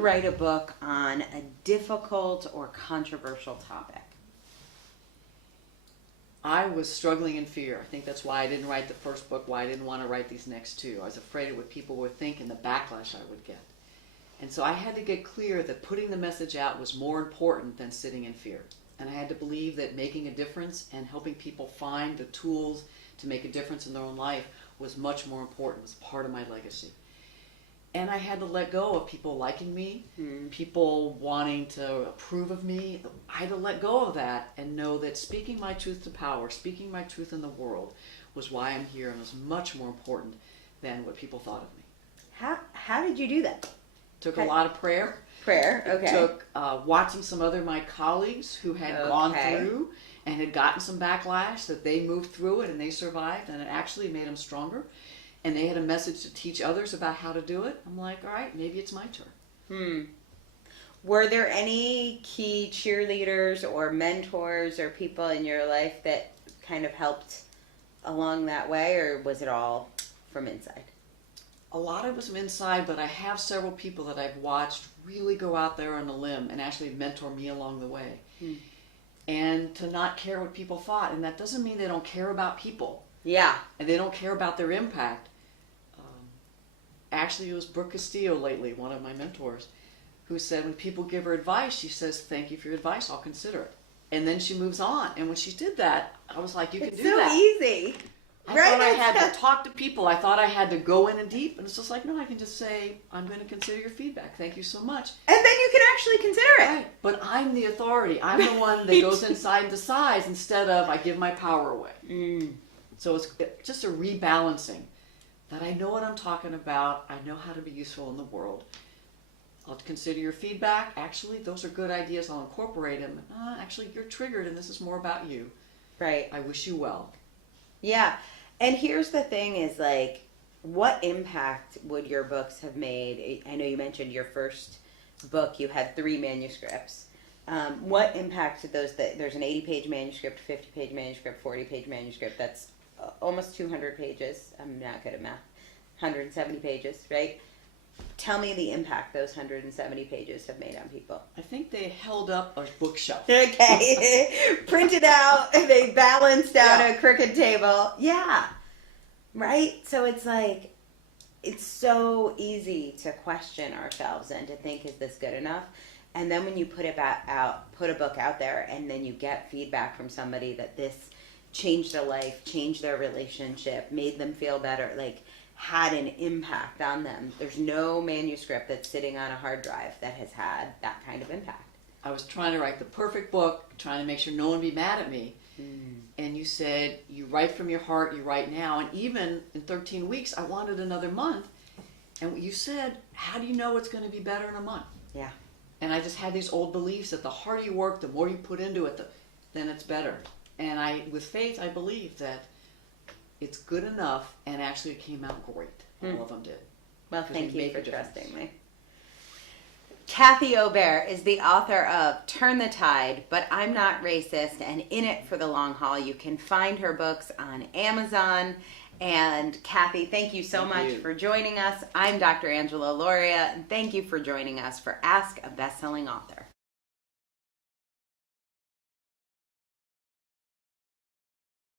write a book on a difficult or controversial topic? I was struggling in fear. I think that's why I didn't write the first book, why I didn't want to write these next two. I was afraid of what people would think and the backlash I would get. And so I had to get clear that putting the message out was more important than sitting in fear. And I had to believe that making a difference and helping people find the tools to make a difference in their own life was much more important, was part of my legacy. And I had to let go of people liking me, people wanting to approve of me. I had to let go of that and know that speaking my truth to power, speaking my truth in the world was why I'm here and was much more important than what people thought of me. How did you do that? Took a lot of prayer. Prayer, okay. It took watching some other my colleagues who had gone through and had gotten some backlash, that they moved through it and they survived, and it actually made them stronger. And they had a message to teach others about how to do it. I'm like, all right, maybe it's my turn. Were there any key cheerleaders or mentors or people in your life that kind of helped along that way, or was it all from inside? A lot of it was from inside, but I have several people that I've watched really go out there on a limb and actually mentor me along the way. And to not care what people thought. And that doesn't mean they don't care about people. Yeah. And they don't care about their impact. Actually, it was Brooke Castillo lately, one of my mentors, who said when people give her advice, she says, thank you for your advice, I'll consider it. And then she moves on. And when she did that, I was like, you can do that. It's so easy. I thought I had to talk to people. I thought I had to go in and deep. And it's just like, no, I can just say, I'm going to consider your feedback. Thank you so much. And then you can actually consider it. Right. But I'm the authority. I'm the one that goes inside and decides instead of I give my power away. So it's just a rebalancing. That I know what I'm talking about. I know how to be useful in the world. I'll consider your feedback. Actually, those are good ideas. I'll incorporate them. Actually, you're triggered and this is more about you. Right. I wish you well. Yeah. And here's the thing is like, what impact would your books have made? I know you mentioned your first book, you had 3 manuscripts. What impact did those, there's an 80-page manuscript, 50-page manuscript, 40-page manuscript, that's almost 200 pages. I'm not good at math. 170 pages, right? Tell me the impact those 170 pages have made on people. I think they held up a bookshelf. Okay. Printed out, they balanced out a crooked table. Yeah. Right? So it's like, it's so easy to question ourselves and to think, is this good enough? And then when you put a book out there and then you get feedback from somebody that this changed their life, changed their relationship, made them feel better, like had an impact on them. There's no manuscript that's sitting on a hard drive that has had that kind of impact. I was trying to write the perfect book, trying to make sure no one would be mad at me. And you said, you write from your heart, you write now. And even in 13 weeks, I wanted another month. And you said, how do you know it's going to be better in a month? Yeah. And I just had these old beliefs that the harder you work, the more you put into it, then it's better. And with faith, I believe that it's good enough, and actually it came out great. All of them did. Well, thank you for trusting me. Kathy Obear is the author of Turn the Tide, But I'm Not Racist, and In It for the Long Haul. You can find her books on Amazon. And Kathy, thank you so much for joining us. I'm Dr. Angela Lauria, and thank you for joining us for Ask a Bestselling Author.